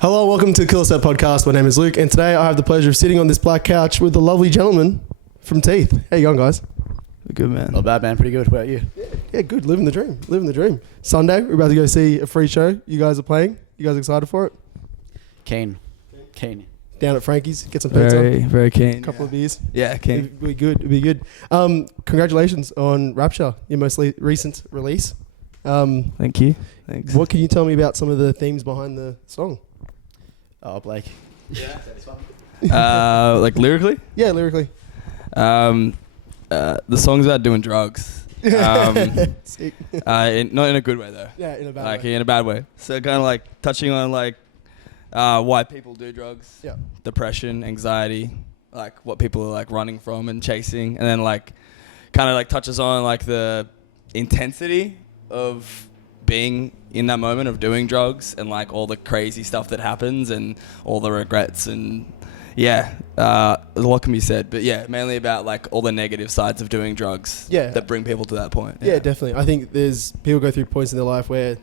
Hello, welcome to Killer Set Podcast. My name is Luke, and today I have the pleasure of sitting on this black couch with the lovely gentleman from Teeth. How you going, guys? Good, man. Not bad, man. Pretty good. What about you? Yeah, good. Living the dream. Living the dream. Sunday, we're about to go see a free show. You guys are playing. You guys excited for it? Keen. Down at Frankie's, get some pizza. Very keen. A couple of beers. Yeah, keen. It'd be good. It'd be good. Congratulations on Rapture, your most recent release. Thank you. Thanks. What can you tell me about some of the themes behind the song? Oh, Blake. Yeah. Like lyrically? Yeah, lyrically. The song's about doing drugs. Sick. Not in a good way though. Yeah, in a bad Like way. in a bad way. So kind of like touching on like why people do drugs. Yeah. Depression, anxiety, like what people are like running from and chasing, and then like kind of like touches on like the intensity of being in that moment of doing drugs and like all the crazy stuff that happens and all the regrets and a lot can be said, but yeah, mainly about like all the negative sides of doing drugs that bring people to that point. Yeah, definitely. I think there's people go through points in their life where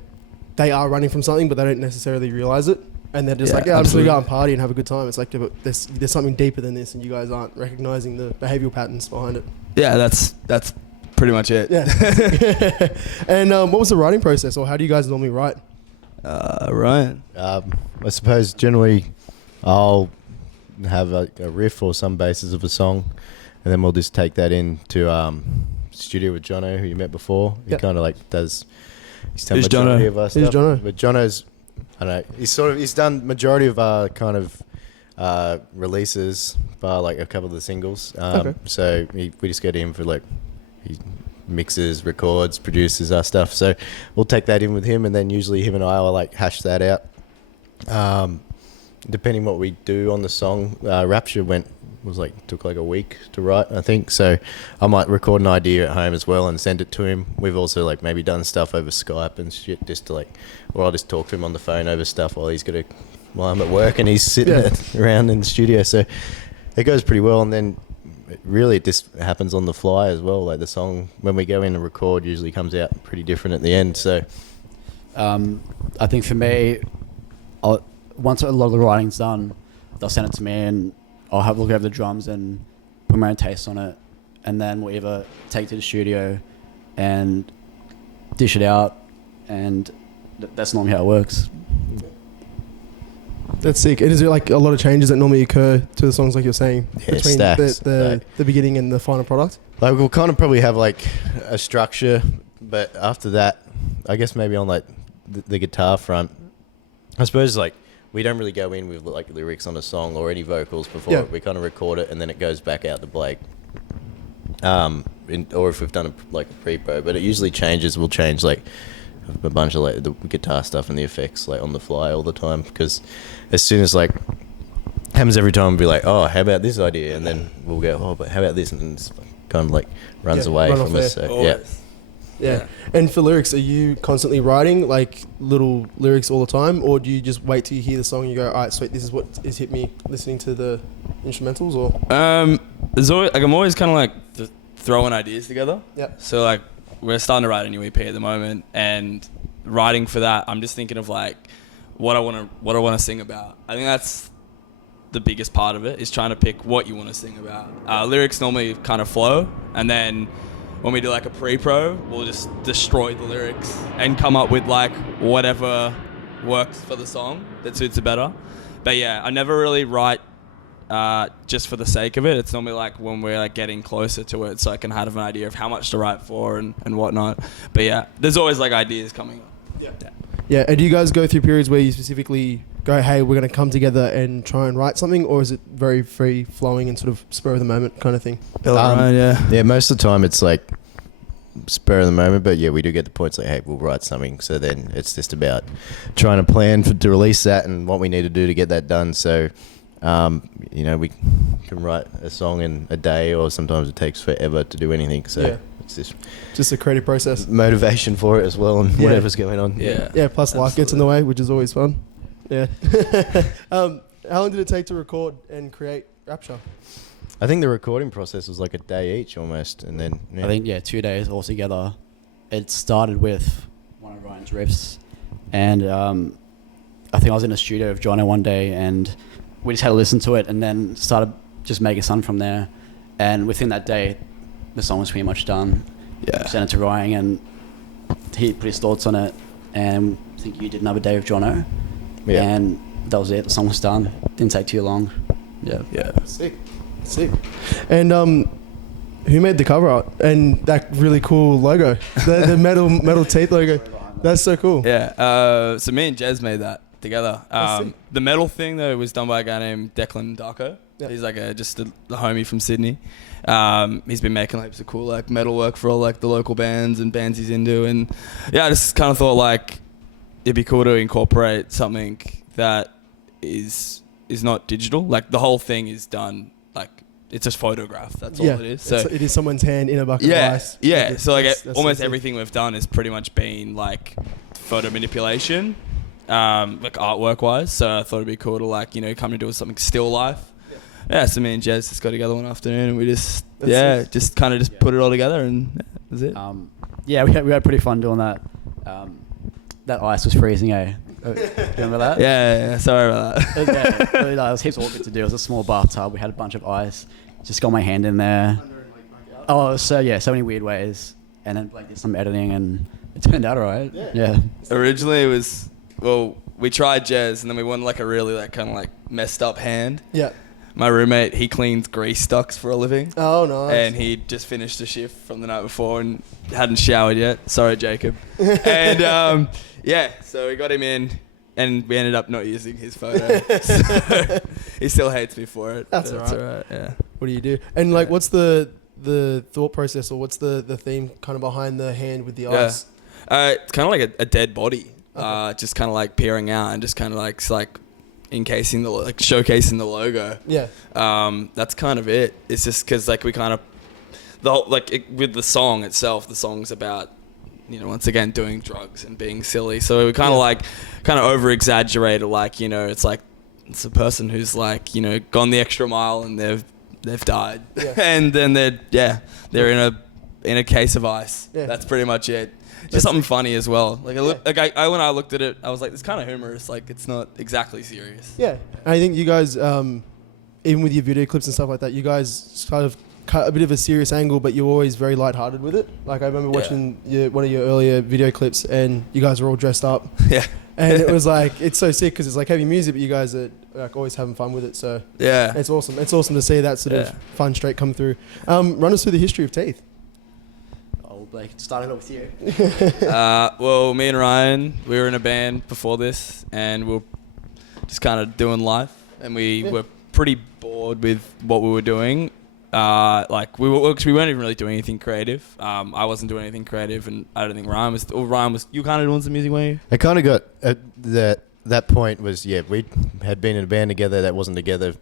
they are running from something, but they don't necessarily realize it. And they're just I'm just going to go out and party and have a good time. It's like, but there's something deeper than this, and you guys aren't recognizing the behavioral patterns behind it. Yeah, that's pretty much it. Yeah. And what was the writing process, or how do you guys normally write? Ryan? I suppose generally I'll have a riff or some basis of a song, and then we'll just take that into studio with Jono, who you met before. He kind of like does. He's done majority of our stuff. Who's Jono? But Jono's, I don't know. He's done majority of our kind of releases, bar like a couple of the singles. So we just go to him for like he mixes, records, produces our stuff. So we'll take that in with him, and then usually him and I will like hash that out. Depending what we do on the song, Rapture took like a week to write, I think. So I might record an idea at home as well and send it to him. We've also like maybe done stuff over Skype and shit, just to like, or I'll just talk to him on the phone over stuff while I'm at work and he's sitting around in the studio. So it goes pretty well, and then it just happens on the fly as well. Like the song, when we go in and record, usually comes out pretty different at the end. So I think for me, once a lot of the writing's done, they'll send it to me and I'll have a look over the drums and put my own taste on it, and then we'll either take it to the studio and dish it out, and that's normally how it works. That's sick. And is there like a lot of changes that normally occur to the songs, like you're saying, between stacks, the beginning and the final product? Like we'll kind of probably have like a structure, but after that, I guess maybe on like the guitar front, I suppose like we don't really go in with like lyrics on a song or any vocals before. Yeah. We kind of record it and then it goes back out to Blake. Or if we've done a pre-pro, but it usually changes. We'll change like a bunch of like the guitar stuff and the effects like on the fly all the time, because as soon as like happens every time, we'll be like, oh, how about this idea, and then we'll go, oh, but how about this, and it's kind of like runs away from us. So, yeah. And for lyrics, are you constantly writing like little lyrics all the time, or do you just wait till you hear the song and you go, all right, sweet, this is what has hit me listening to the instrumentals? Or there's always like I'm always kind of like throwing ideas together. Yeah. So like we're starting to write a new EP at the moment, and writing for that, I'm just thinking of like what I want to sing about. I think that's the biggest part of it, is trying to pick what you want to sing about. Lyrics normally kind of flow, and then when we do like a pre-pro, we'll just destroy the lyrics and come up with like whatever works for the song that suits it better. But yeah, I never really write just for the sake of it. It's normally like when we're like getting closer to it, so I can have an idea of how much to write for and whatnot. But yeah, there's always like ideas coming up. Yeah. And do you guys go through periods where you specifically go, hey, we're going to come together and try and write something, or is it very free flowing and sort of spur of the moment kind of thing? Yeah, most of the time it's like spur of the moment, but yeah, we do get the points like, hey, we'll write something. So then it's just about trying to plan to release that and what we need to do to get that done. So we can write a song in a day, or sometimes it takes forever to do anything. So it's just a creative process, motivation for it as well, and whatever's going on. Plus absolutely. Life gets in the way, which is always fun. How long did it take to record and create Rapture? I think the recording process was like a day each almost, and then I think 2 days altogether. It started with one of Ryan's riffs, And I think I was in a studio with Jono one day, and we just had to listen to it, and then started just making something from there. And within that day, the song was pretty much done. Yeah. Sent it to Ryan, and he put his thoughts on it. And I think you did another day with Jono. Yeah. And that was it. The song was done. Didn't take too long. Yeah. Yeah. Sick. And who made the cover art and that really cool logo, the metal teeth logo? That's so cool. Yeah. So me and Jez made that together. sick. The metal thing though was done by a guy named Declan Darko. Yeah. He's like just a homie from Sydney. He's been making like some cool like metal work for all like the local bands and bands he's into, and yeah, I just kind of thought like it'd be cool to incorporate something that is not digital. Like the whole thing is done like it's just photographed. That's all it is. So it is someone's hand in a bucket of ice. Yeah. So like that's almost so sick. everything we've done has pretty much been like photo manipulation, like artwork wise. So I thought it'd be cool to like come to do something still life. Yeah, so me and Jez just got together one afternoon and we just just put it all together, and that's it. Yeah, we had pretty fun doing that. That ice was freezing, eh? Remember that? Yeah, sorry about that. It was heaps awkward to do. It was a small bathtub. We had a bunch of ice. Just got my hand in there. Oh, so many weird ways. And then Blake did some editing, and it turned out alright. Yeah. Originally it was, we tried Jez, and then we wanted like a really like kind of like messed up hand. Yeah. My roommate, he cleans grease ducts for a living. Oh, nice. And he just finished a shift from the night before and hadn't showered yet. Sorry, Jacob. And so we got him in, and we ended up not using his photo. So he still hates me for it. That's all right. Yeah. What do you do? And like, what's the thought process, or what's the theme kind of behind the hand with the ice? It's kind of like a dead body, just kind of like peering out and just kind of like encasing showcasing the logo. Yeah. That's kind of it. It's just because like we kind of with the song itself, the song's about once again doing drugs and being silly. So we kind of over exaggerated, like it's like it's a person who's like gone the extra mile and they've died, and then they're in a case of ice. Yeah. That's pretty much it. Just something funny as well. Like I when I looked at it, I was like, it's kind of humorous. Like it's not exactly serious. Yeah, and I think you guys, even with your video clips and stuff like that, you guys kind of cut a bit of a serious angle, but you're always very lighthearted with it. Like I remember watching one of your earlier video clips, and you guys were all dressed up. Yeah. And it was like, it's so sick because it's like heavy music, but you guys are like always having fun with it. So yeah, it's awesome. It's awesome to see that sort of fun streak come through. Run us through the history of Teeth. Blake, started off with you. Well, me and Ryan, we were in a band before this, and we were just kind of doing life, and we were pretty bored with what we were doing. Like we weren't even really doing anything creative. I wasn't doing anything creative, and I don't think Ryan was. Or Ryan was. You kind of doing some music, weren't you? I kind of got at that point was we had been in a band together that wasn't together.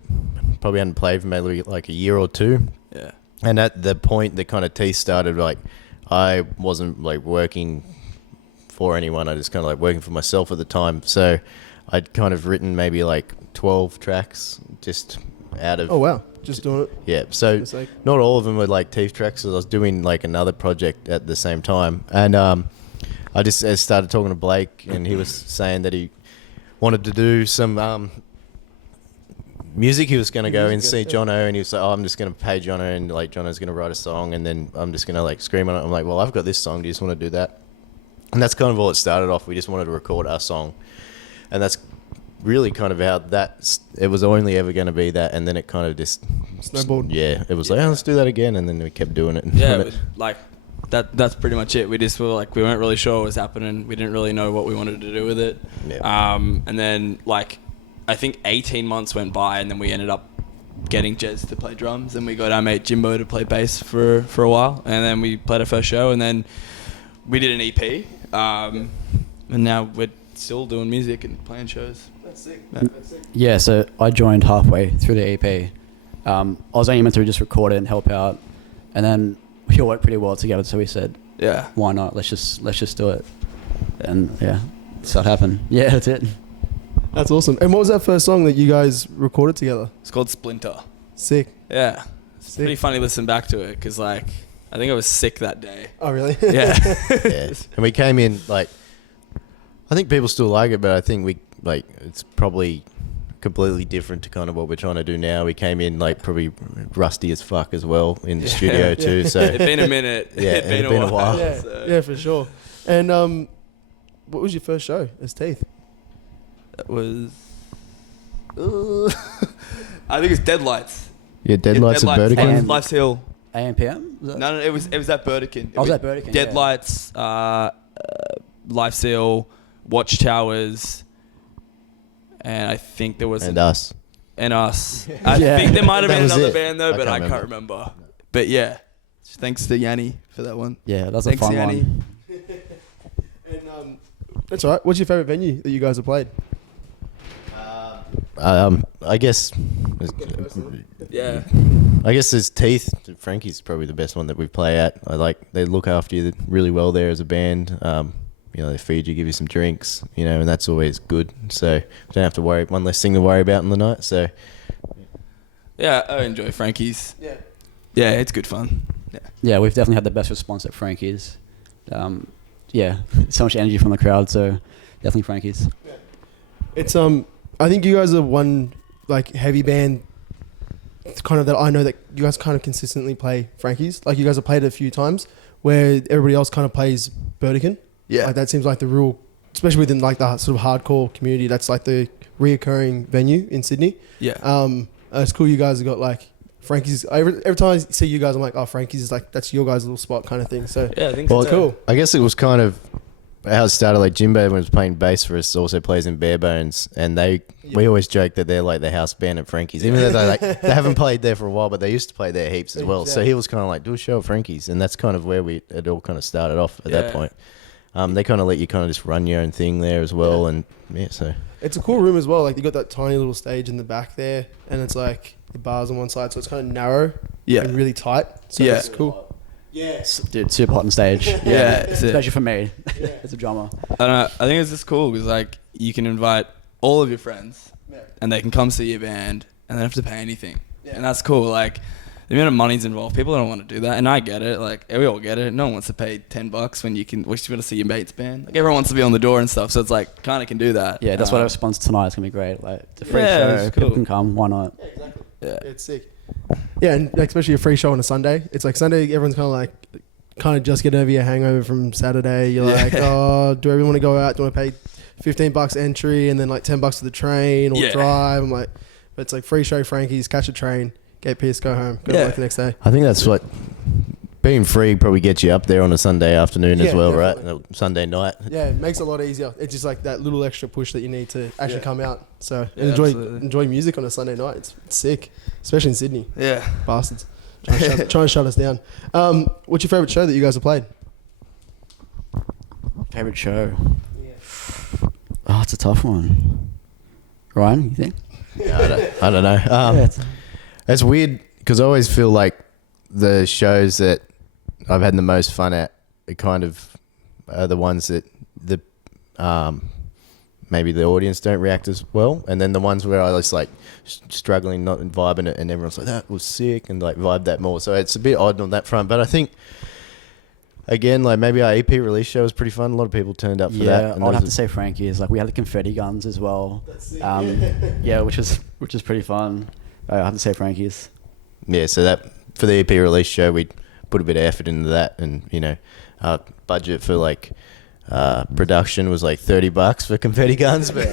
Probably hadn't played for maybe like a year or two. Yeah. And at the point that kind of Teeth started, like I wasn't like working for anyone. I just kind of like working for myself at the time. So I'd kind of written maybe like 12 tracks just out of... Oh, wow. Just doing it. Yeah. So not all of them were like Teeth tracks. So I was doing like another project at the same time. And I just started talking to Blake, and he was saying that he wanted to do some... music. He was going to go and see Jono, and he was like, I'm just going to pay Jono, and like Jono's going to write a song, and then I'm just going to like scream on it. I'm like, well, I've got this song. Do you just want to do that? And that's kind of all it started off. We just wanted to record our song. And that's really kind of how it was only ever going to be that. And then it kind of just snowballed. Yeah. It was like, let's do that again. And then we kept doing it. Yeah. Like that's pretty much it. We just were like, we weren't really sure what was happening. We didn't really know what we wanted to do with it. Yeah. And then like, I think 18 months went by, and then we ended up getting Jez to play drums, and we got our mate Jimbo to play bass for a while, and then we played our first show, and then we did an EP, and now we're still doing music and playing shows. That's sick. Yeah, so I joined halfway through the EP. I was only meant to just record it and help out, and then we all worked pretty well together, so we said, yeah, why not? Let's just do it, and yeah, that's what happened. Yeah, that's it. That's awesome. And what was that first song that you guys recorded together? It's called Splinter. Sick. Yeah. It's Sick. pretty funny to listen back to it, because like, I think I was sick that day. Oh, really? Yeah. Yeah. And we came in like I think people still like it, but I think it's probably completely different to kind of what we're trying to do now. We came in like probably rusty as fuck as well in the studio too. So it's been a minute. Yeah, it's been a while. Yeah, yeah, for sure. And what was your first show as Teeth? It was. I think it's Deadlights. Yeah, Deadlights at Burdekin. Life's Hill. AMPM? No, it was at Burdekin. I was at Burdekin. Deadlights, Life's Hill, Watchtowers, and I think there was And us. I think there might have That been was another it. band though, but I can't remember. remember. But yeah, thanks to Yanni for that one. Yeah, that's Thanks, a fun Yanni. one. And that's all right. What's your favorite venue that you guys have played? I guess. Yeah. I guess there's Teeth. Frankie's probably the best one that we play at. They look after you really well there as a band. They feed you, give you some drinks, and that's always good. So you don't have to worry. One less thing to worry about in the night. So Yeah, I enjoy Frankie's. Yeah. Yeah, it's good fun. Yeah. Yeah, we've definitely had the best response at Frankie's. Yeah, so much energy from the crowd, so definitely Frankie's. It's I think you guys are one like heavy band kind of that I know that you guys kind of consistently play Frankie's. Like you guys have played it a few times where everybody else kind of plays Burdekin. Yeah. Like that seems like the rule, especially within like the sort of hardcore community. That's like the reoccurring venue in Sydney. Yeah. It's cool you guys have got like Frankie's. Every time I see you guys, I'm like, oh, Frankie's is like, that's your guys' little spot kind of thing. So Yeah, I think it's so. cool. I guess it was kind of how it started. Like Jimbo, when he was playing bass for us, also plays in Bare Bones, and we always joke that they're like the house band at Frankie's, even though they haven't played there for a while, but they used to play there heaps as well. So he was kind of like, do a show at Frankie's, and that's kind of where it all kind of started off at that point. They kind of let you kind of just run your own thing there as well, and so It's a cool room as well. Like you got that tiny little stage in the back there, and it's like the bars on one side, so it's kind of narrow and really tight. So it's cool. Yeah, Dude, super hot on stage. Yeah, it's it. Especially for me. It's a drama. I think it's just cool because like you can invite all of your friends and they can come see your band and they don't have to pay anything. And that's cool. Like the amount of money's involved, people don't want to do that, and I get it. Like we all get it. No one wants to pay $10 when you want to see your mate's band. Like everyone wants to be on the door and stuff, so it's like kind of can do that. Yeah, that's what our response tonight is gonna be great. Like it's a free Yeah, show, it's cool. people can come. Why not? Yeah, exactly. Yeah. It's sick. Yeah, and like, especially a free show on a Sunday. It's like Sunday, everyone's kind of just getting over your hangover from Saturday. You're like, oh, do everyone want to go out? Do I pay $15 entry and then like $10 for the train or drive? I'm like, but it's like free show, Frankie's, catch a train, get pissed, go home, go to work the next day. I think that's what being free probably gets you up there on a Sunday afternoon as well, definitely. right? Sunday night. Yeah, it makes it a lot easier. It's just like that little extra push that you need to actually come out. So Yeah, enjoy music on a Sunday night. It's sick, especially in Sydney. Yeah. Bastards. Trying to shut us down. What's your favourite show that you guys have played? Favorite show? Oh, it's a tough one. Ryan, you think? I don't know. It's weird because I always feel like the shows that I've had the most fun at are kind of the ones that maybe the audience don't react as well, and then the ones where I was like struggling, not vibing it, and everyone's like, that was sick, and like vibe that more. So it's a bit odd on that front, but I think again, like maybe our EP release show was pretty fun. A lot of people turned up for that. Yeah, I'd have to say Frankie's. Like we had the confetti guns as well. Yeah, which is pretty fun. I have to say Frankie's. Yeah, so that for the EP release show, we put a bit of effort into that, and our budget for like production was like $30 for confetti guns, but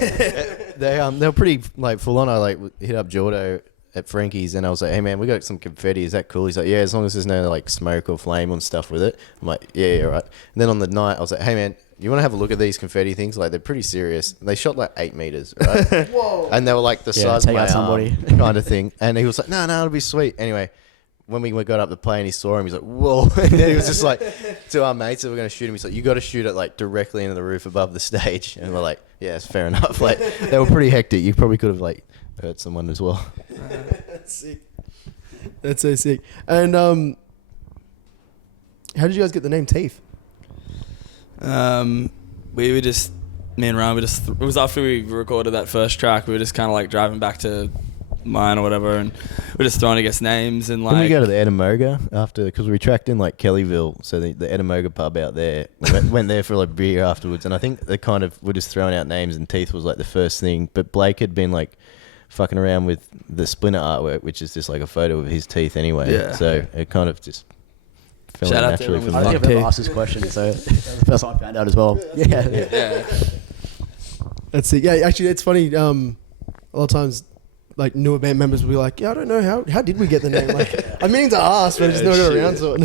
they were pretty like full on. I like hit up Jordo at Frankie's and I was like, hey man, we got some confetti, is that cool? He's like, yeah, as long as there's no like smoke or flame on stuff with it. I'm like, yeah, right. And then on the night I was like, hey man, you want to have a look at these confetti things? Like they're pretty serious. They shot like 8 meters, right? Whoa. And they were like the size of take my out somebody. arm kind of thing. And he was like, no, it'll be sweet. Anyway, when we got up the plane, he saw him. He's like, whoa. And then he was just like, to our mates that were going to shoot him, he's like, you got to shoot it like directly into the roof above the stage. And we're like, yeah, it's fair enough. Like they were pretty hectic. You probably could have like hurt someone as well. That's sick. That's so sick. And how did you guys get the name Teeth? We were just, me and Ryan, it was after we recorded that first track, we were just kind of like driving back to mine or whatever, and we're just throwing against names and like. Can we go to the Edamoga after? Because we tracked in like Kellyville, so the Edamoga pub out there. We went there for like beer afterwards, and I think they kind of were just throwing out names, and Teeth was like the first thing. But Blake had been like fucking around with the Splinter artwork, which is just like a photo of his teeth anyway. Yeah. So it kind of just fell Shout out to naturally everyone from I with think there. I've ever asked this question, so that's the first time I found out as well. Yeah. Yeah. That's it. Yeah, actually, it's funny. A lot of times, like newer band members will be like, "Yeah, I don't know how did we get the name?" Like, I'm meaning to ask, but I just never got around to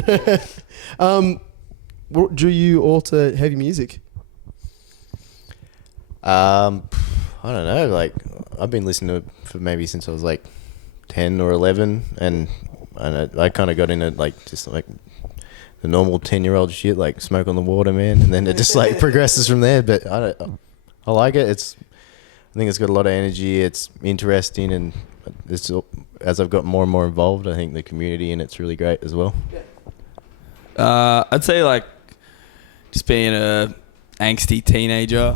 it. What drew you all to heavy music? I don't know. Like I've been listening to it for maybe since I was like 10 or 11, and I kind of got into like just like the normal 10-year-old shit, like Smoke on the Water, man, and then it just like progresses from there. But I like it. I think it's got a lot of energy. It's interesting, and it's as I've got more and more involved, I think the community in it's really great as well. I'd say like just being a angsty teenager.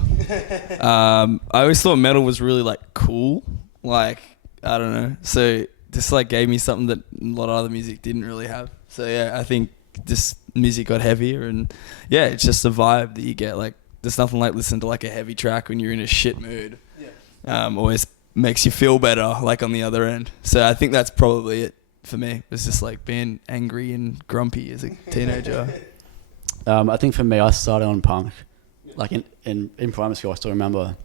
I always thought metal was really like cool. Like I don't know. So this like gave me something that a lot of other music didn't really have. So yeah, I think this music got heavier, and yeah, it's just a vibe that you get. Like there's nothing like listening to like a heavy track when you're in a shit mood. Always makes you feel better like on the other end. So I think that's probably it for me. It's just like being angry and grumpy as a teenager. I think for me, I started on punk, like in primary school. I still remember,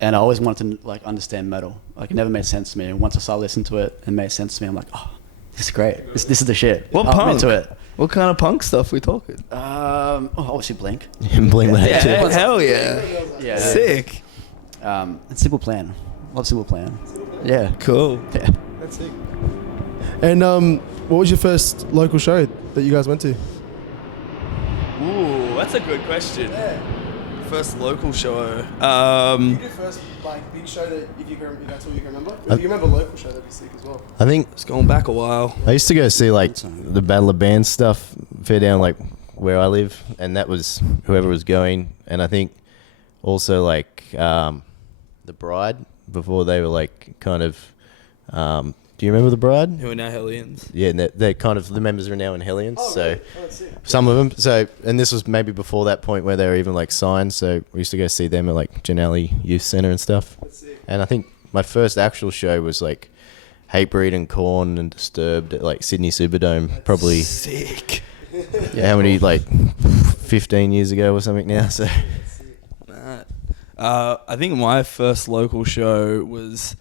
and I always wanted to like understand metal. Like it never made sense to me. And once I started listening to it, it made sense to me. I'm like, oh, this is great. This is the shit. What I'm punk? into it. What kind of punk stuff we talking? Obviously Blink. Blink Yeah, hell yeah. Yeah. Sick. And Simple Plan. Love Simple Plan. Yeah. Cool. Yeah. That's sick. And what was your first local show that you guys went to? Ooh, that's a good question. Yeah. First local show. Your first like big show that if that's all you can remember. If you remember local show, that'd be sick as well. I think It's going back a while. I used to go see like the Battle of Bands stuff fair down like where I live, and that was whoever was going. And I think also like the Bride before they were like kind of. Do you remember the Bride? Who are now Hellions. Yeah, and they're kind of the members are now in Hellions. Oh, so really? Oh, that's sick. some of them. So and this was maybe before that point where they were even like signed. So we used to go see them at like Janelli Youth Centre and stuff. That's sick. And I think my first actual show was like Hatebreed and Korn and Disturbed at like Sydney Superdome. Probably Sick. how many like 15 years ago or something now. So I think my first local show was,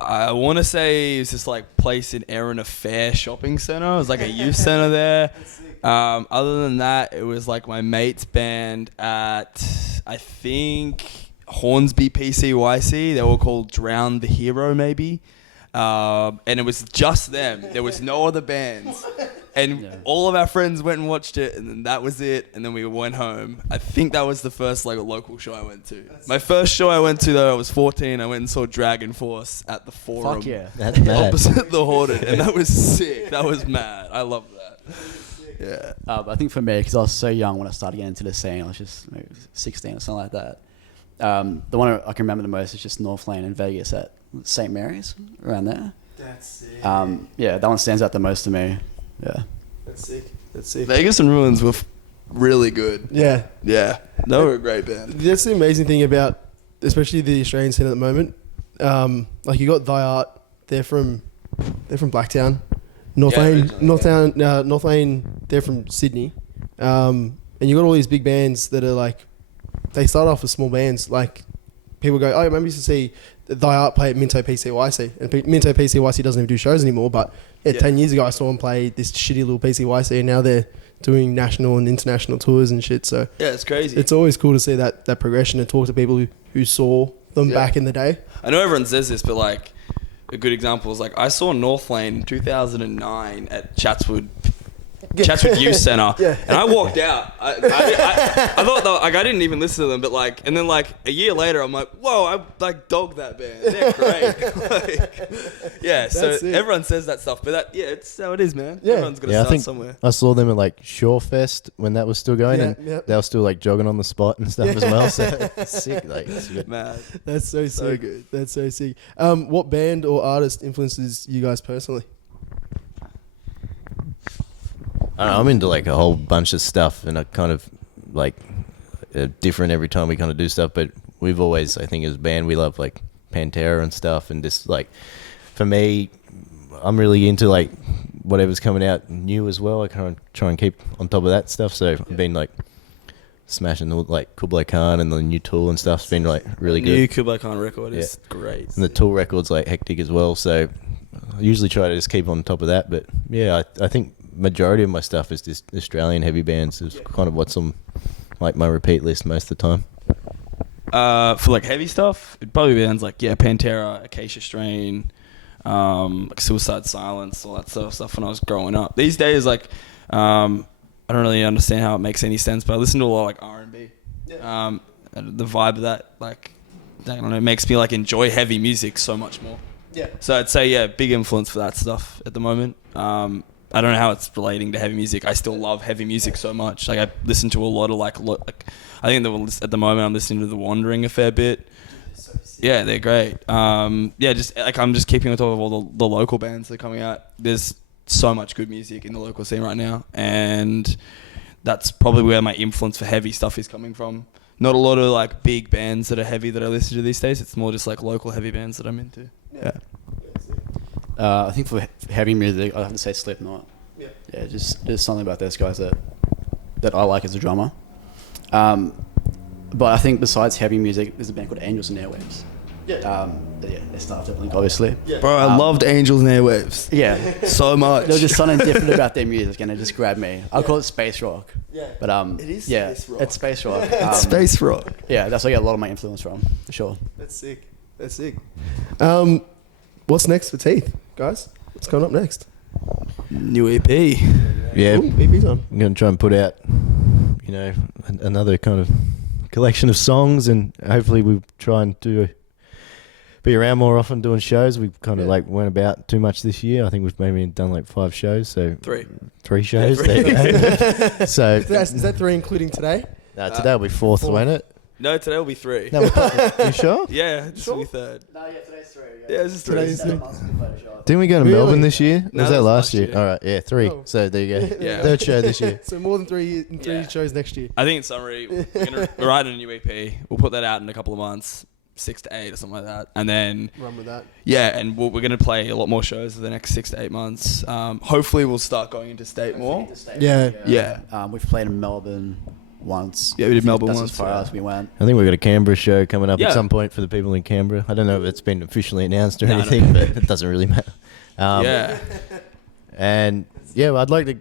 I want to say it was this like place in Erina Fair shopping centre. It was like a youth centre there. Other than that, it was like my mate's band at, I think, Hornsby PCYC. They were called Drown the Hero maybe. And it was just them. There was no other bands. And all of our friends went and watched it, and then that was it. And then we went home. I think that was the first like local show I went to. My first show I went to though, I was 14. I went and saw Dragon Force at the Forum. Fuck yeah. that's mad. Opposite the Haunted, and that was sick. That was mad. I love that. Yeah. I think for me, because I was so young when I started getting into the scene, I was just maybe 16 or something like that. The one I can remember the most is just North Lane in Vegas at St. Mary's, around there. That's sick. Yeah, that one stands out the most to me. Yeah. That's sick. That's sick. Vegas and Ruins were really good. Yeah. Yeah. They were a great band. That's the amazing thing about, especially the Australian scene at the moment. Like you got Thy Art, they're from Blacktown, North Lane, they're from Sydney, and you got all these big bands that are like, they start off as small bands. Like people go, oh, I remember used to see Thy Art play at Minto PCYC, and Minto PCYC doesn't even do shows anymore. But 10 years ago, I saw them play this shitty little PCYC, and now they're doing national and international tours and shit. So Yeah, it's crazy. it's always cool to see that progression and talk to people who saw them back in the day. I know everyone says this, but like a good example is like I saw North Lane in 2009 at Chatswood Chats with Youth Center. Yeah. And I walked out. I thought that, like I didn't even listen to them, but like, and then like a year later, I'm like, whoa, I like dogged that band. They're great. Like, yeah. So everyone says that stuff, but it's how it is, man. Yeah. Everyone's gonna start somewhere. I saw them at like Shorefest when that was still going, and they were still like jogging on the spot and stuff as well. So sick, like it's good. Man. That's so sick. Good. That's so sick. What band or artist influences you guys personally? I don't know, I'm into like a whole bunch of stuff, and I kind of like different every time we kind of do stuff. But we've always, I think, as a band, we love like Pantera and stuff, and just like for me, I'm really into like whatever's coming out new as well. I kind of try and keep on top of that stuff. So I've been like smashing the, like Kublai Khan and the new Tool and stuff's been like really good. New Kublai Khan record is great, and the Tool record's like hectic as well. So I usually try to just keep on top of that. But yeah, I think majority of my stuff is just Australian heavy bands. Is kind of what's on like my repeat list most of the time. For like heavy stuff, it'd probably be bands like Pantera, Acacia Strain, like Suicide Silence, all that sort of stuff when I was growing up. These days, like I don't really understand how it makes any sense, but I listen to a lot of like R&B. And the vibe of that, like I don't know, it makes me like enjoy heavy music so much more. Yeah. So I'd say big influence for that stuff at the moment. I don't know how it's relating to heavy music. I still love heavy music so much. Like I listen to a lot of like I think at the moment I'm listening to The Wandering a fair bit. Yeah, they're great. Just like I'm just keeping on top of all the local bands that are coming out. There's so much good music in the local scene right now, and that's probably where my influence for heavy stuff is coming from. Not a lot of like big bands that are heavy that I listen to these days. It's more just like local heavy bands that I'm into. Yeah. I think for heavy music, I have to say Slipknot. Yeah, just there's something about those guys that I like as a drummer. But I think besides heavy music, there's a band called Angels and Airwaves. They started Link, obviously. Bro, I loved Angels and Airwaves. Yeah, so much. There was just something different about their music, and it just grabbed me. I call it space rock. Yeah, but it is space rock. It's space rock. It's space rock. Yeah, that's where I get a lot of my influence from, for sure. That's sick. What's next for Teeth, guys? What's coming up next? New EP. Yeah, Ooh, EP's on. I'm going to try and put out, another kind of collection of songs, and hopefully we try and be around more often doing shows. We've kind of like went about too much this year. I think we've maybe done like 5 shows, so 3 shows. Yeah, so is that 3 including today? Today will be 4th, won't it? No, today will be 3. No, you sure? Yeah, this will be 3rd. No, today's 3. Yeah, this is 3. Didn't we go to Really? Melbourne this year? No, was that that was last year? year. All right, yeah, 3. Oh. So there you go. Yeah. 3rd show this year. So more than 3 shows next year. I think in summary, we're writing a new EP. We'll put that out in a couple of months, 6 to 8 or something like that, and then Run with that. yeah, and we're going to play a lot more shows for the next 6 to 8 months. Hopefully, we'll start going into state more. Yeah. We've played in Melbourne once. Yeah, we did Melbourne That's once. as far as we went. I think we've got a Canberra show coming up Yeah. at some point for the people in Canberra. I don't know if it's been officially announced or No, anything, but it doesn't really matter. Yeah. And yeah, I'd like to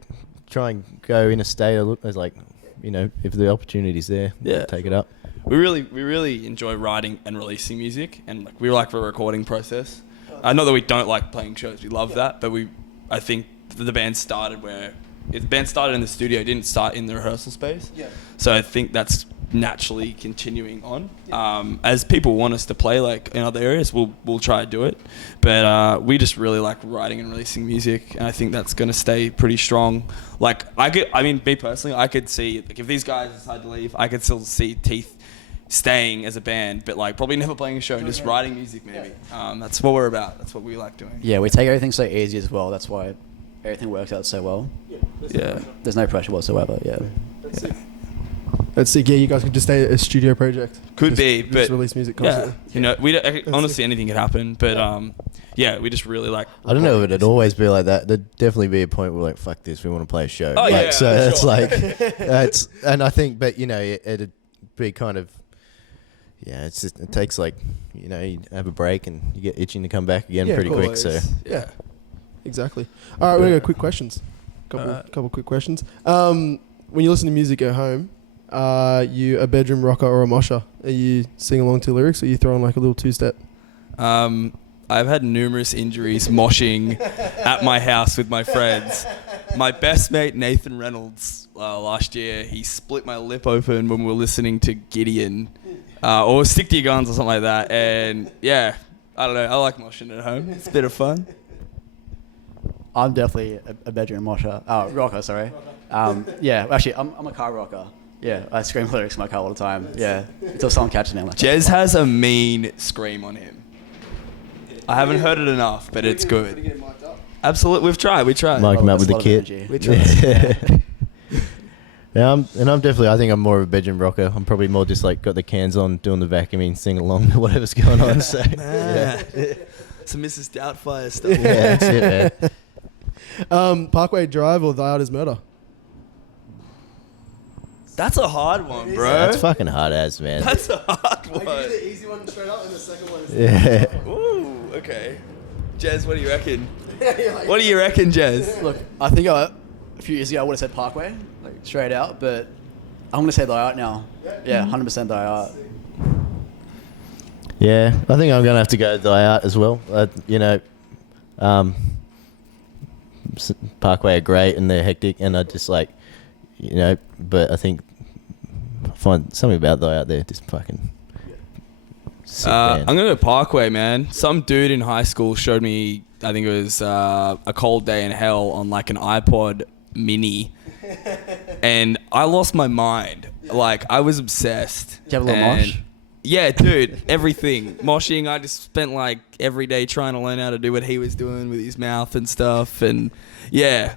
try and go in a state. I look as like, if the opportunity's there, Yeah. take it up. We really enjoy writing and releasing music, and like we like the recording process. Not that we don't like playing shows, we love that, but I think the band started in the studio, it didn't start in the rehearsal space. Yeah. So I think that's naturally continuing on. As people want us to play like in other areas, we'll try to do it. But we just really like writing and releasing music, and I think that's gonna stay pretty strong. Like me personally, I could see like if these guys decide to leave, I could still see Teeth staying as a band, but like probably never playing a show and just writing music maybe. That's what we're about. That's what we like doing. Yeah, we take everything so easy as well. That's why everything works out so well. Yeah. There's no pressure whatsoever. Yeah. That's sick. Yeah, you guys could just stay a studio project. Could Just- be, just but release music yeah, constantly. honestly anything could happen, but we just really like. I don't know if it'd always be like that. There'd definitely be a point where like, fuck this, we want to play a show. Oh, like, yeah, so for it's sure. like, and I think, but it'd be kind of, it's just, it takes like, you have a break and you get itching to come back again pretty quick. So yeah, exactly. All right, we're gonna go quick questions. Couple quick questions. When you listen to music at home, are you a bedroom rocker or a mosher? Are you singing along to lyrics, or are you throwing like a little 2-step? I've had numerous injuries moshing at my house with my friends. My best mate Nathan Reynolds last year, he split my lip open when we were listening to Gideon, or Stick to Your Guns or something like that. And yeah, I don't know. I like moshing at home. It's a bit of fun. I'm definitely a bedroom rocker. Rocker, sorry. Yeah, actually, I'm a car rocker. Yeah, I scream lyrics in my car all the time. Yeah, until someone catches me. I'm like, Jez has a mean scream on him. I haven't heard it enough, but it's good. Absolutely, we tried. Mic him up with the kid. We tried. Yeah, I'm definitely. I think I'm more of a bedroom rocker. I'm probably more just like got the cans on, doing the vacuuming, singing along to whatever's going on. So yeah, some Mrs. Doubtfire stuff. Yeah, that's it, man. Parkway Drive or Thy Art Is Murder? That's a hard one, bro. That's fucking hard as, man. That's a hard one. I give you the easy one straight up, and the second one is Yeah. Ooh, okay. Jez, what do you reckon? What do you reckon, Jez? Look, I think a few years ago I would have said Parkway, like straight out, but I'm gonna say Thy Art now. Yeah, 100% Thy Art. Yeah, I think I'm gonna have to go Thy Art as well. Parkway are great and they're hectic, and I just like, but I think I find something about Thy Art there just fucking. Sick I'm gonna go Parkway, man. Some dude in high school showed me, I think it was A Cold Day in Hell on like an iPod Mini, and I lost my mind. Like I was obsessed. Did you have a little mosh? Yeah, dude, everything. Moshing, I just spent like every day trying to learn how to do what he was doing with his mouth and stuff. And yeah,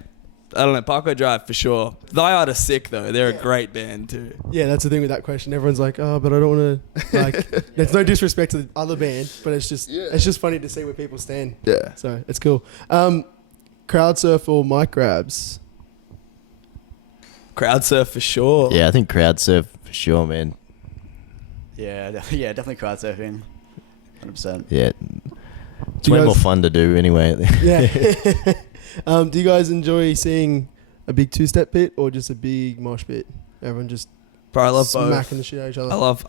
I don't know, Parkway Drive for sure. Thy Art are sick though. They're a great band too. Yeah, that's the thing with that question. Everyone's like, oh, but I don't want to, like, there's no disrespect to the other band, but it's just funny to see where people stand. Yeah. So it's cool. Crowd surf or mic grabs? Crowd surf for sure. Yeah, I think crowd surf for sure, man. Yeah, definitely crowd surfing. 100%. Yeah. It's way more fun to do anyway. Yeah. Do you guys enjoy seeing a big two-step pit or just a big mosh pit? Everyone just Bro, I love smacking both. the shit out of each other. I love.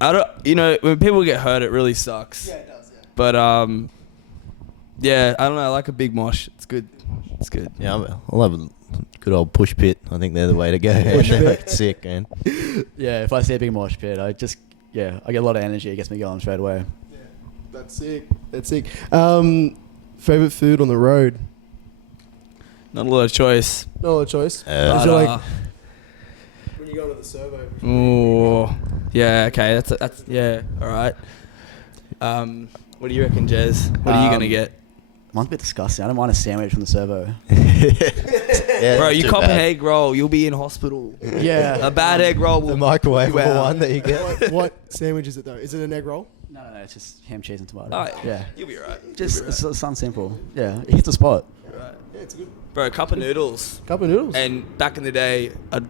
I don't. When people get hurt, it really sucks. Yeah, it does. Yeah. But yeah, I don't know. I like a big mosh. It's good. It's good. Yeah, I love a good old push pit. I think they're the way to go. They're fucking sick, man. Yeah, if I see a big mosh pit, I get a lot of energy. It gets me going straight away. Yeah, that's sick. That's sick. Favorite food on the road? Not a lot of choice. No other choice. But, like when you go to the servo. Oh, yeah. Okay, that's yeah. All right. What do you reckon, Jez? What are you gonna get? Mine's a bit disgusting. I don't mind a sandwich from the servo. Yeah, bro, you cop an bad. egg roll, you'll be in hospital. Yeah. A bad egg roll will The microwavable Wow. one that you get. What sandwich is it though? Is it an egg roll? No, it's just ham, cheese, and tomato. Oh, Yeah. You'll be right. Just it sounds simple. Yeah, it hits the spot. Right. Yeah, it's good. Bro, a cup of noodles. Cup of noodles. And back in the day, I'd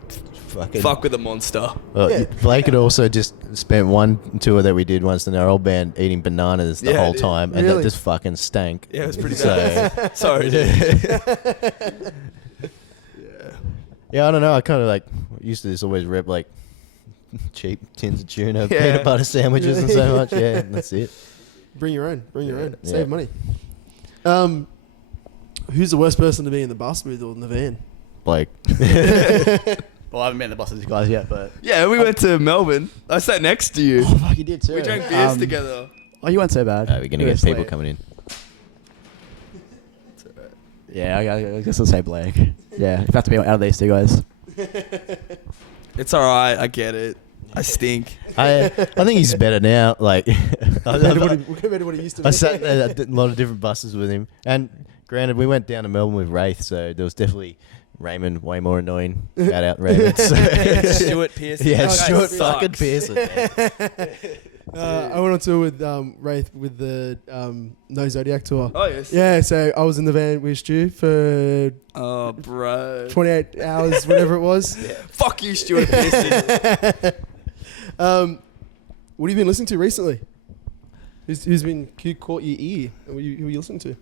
Fucking. fuck with a monster. Well, Yeah. Blake had also just spent one tour that we did once in our old band eating bananas the Yeah, whole dude. time, and Really? that just fucking stank. Yeah, it was pretty So- bad. Sorry, dude. Yeah, I don't know. I kind of like used to just always rep like cheap tins of tuna, Yeah. peanut butter sandwiches, and so much. Yeah, and that's it. Bring your own. Bring your own. Yeah. Save money. Who's the worst person to be in the bus with or in the van? Blake. Well, I haven't been in the bus with these guys yet, but Yeah, we went to Melbourne. I sat next to you. oh fuck, you did too. We drank beers together. Oh, you weren't so bad. We're gonna You were get people sweet. coming in. Yeah, I guess I'll say Blake. Yeah, if I have to be out of these two guys. It's alright, I get it. I stink. I think he's better now. Like Compared to what he used to be. I sat there at a lot of different buses with him, and granted, we went down to Melbourne with Wraith, so there was definitely Raymond way more annoying. Shout out Raymond. So- Stuart Pearson. yeah, That guy Stuart sucks. fucking Pearson. I went on tour with Wraith with the No Zodiac tour. Oh, yes. Yeah, so I was in the van with Stu for Oh, bro. 28 hours, whatever it was. Fuck you, Stuart Pearson. What have you been listening to recently? Who caught your ear? Who were you listening to?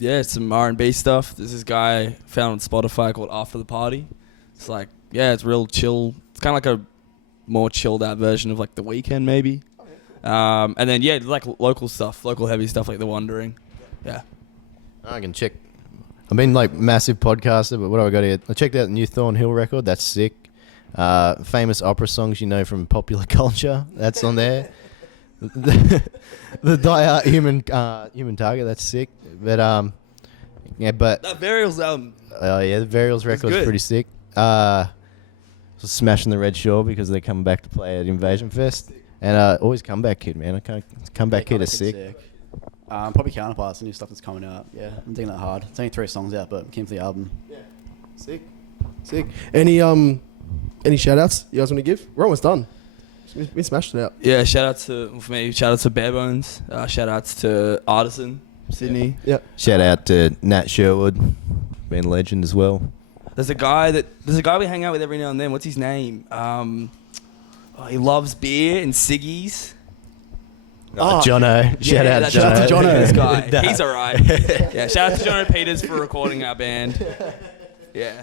Yeah, some R&B stuff. There's this guy found on Spotify called After the Party. It's like, yeah, it's real chill. It's kind of like a more chilled out version of like The Weeknd maybe. And then, yeah, like local stuff, local heavy stuff like The Wandering. Yeah. I can check. I've been like massive podcaster, but what have I got here? I checked out the new Thornhill record. That's sick. Famous opera songs you know from popular culture. That's on there. the Die Hard Human Target. That's sick. But yeah, but That Burials album. oh yeah, the Burials record's good. pretty sick. So smashing the Red Shore because they're coming back to play at Invasion Fest. And always Comeback Kid, man. Comeback Kid is sick. Probably Counterparts, the new stuff that's coming out. Yeah, I'm digging that hard. It's only 3 songs out, but came for the album. Yeah. Sick. Any shout outs you guys want to give? We're almost done. We smashed it out. Yeah, shout out to Bare Bones. Shout outs to Artisan, Sydney. Yeah. Shout out to Nat Sherwood, been a legend as well. There's a guy we hang out with every now and then. What's his name? He loves beer and ciggies. Jono. Shout out to Shout out to Jono. Jono. This guy. He's alright. Yeah, shout out to Jono Peters for recording our band. Yeah.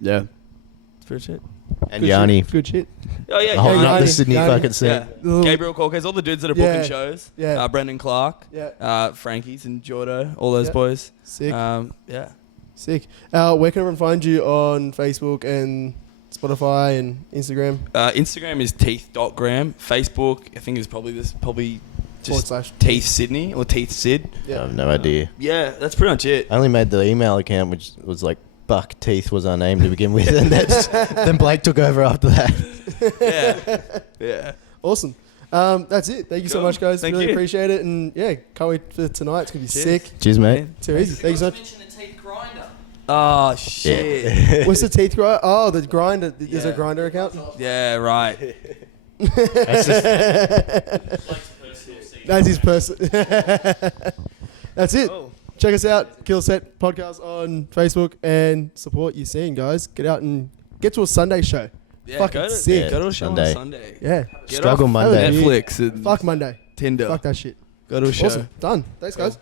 Yeah. That's pretty much it. And Good Yanni. shit. Good shit. Oh yeah, Holding up the Yanni. Sydney Yanni. fucking scene. yeah. Gabriel Corkes, all the dudes that are booking Yeah. shows. Yeah. Brendan Clark. Yeah. Frankie's and Jordo. All those Yeah. boys. Sick. Yeah. Sick. Where can everyone find you on Facebook and Spotify and Instagram? Instagram is teeth.gram. Facebook, I think is probably just / Teeth Sydney or Teeth Sid. I have no idea. Yeah, that's pretty much it. I only made the email account, which was like Buck Teeth was our name to begin with, and then Blake took over after that. Yeah. Awesome. That's it. Thank you so Cool. much, guys. Thank really you. appreciate it. And yeah, can't wait for tonight. It's going to be Cheers. sick. Cheers, mate. Too easy. Thank you so much. Mention the teeth grinder. Oh shit. What's the teeth grinder? Oh, the grinder. There's a Yeah. grinder account. Yeah, right. Blake's personal secret. That's his person. That's it. Oh. Check us out. Kill Set Podcast on Facebook and support your scene, guys. Get out and get to a Sunday show. Yeah, Fucking go to, sick. Go to a show Sunday. on Sunday. Yeah. Get Struggle off Monday. Have a Netflix and Fuck Monday. Tinder. Fuck that shit. Go to a show. Awesome. Done. Thanks, guys.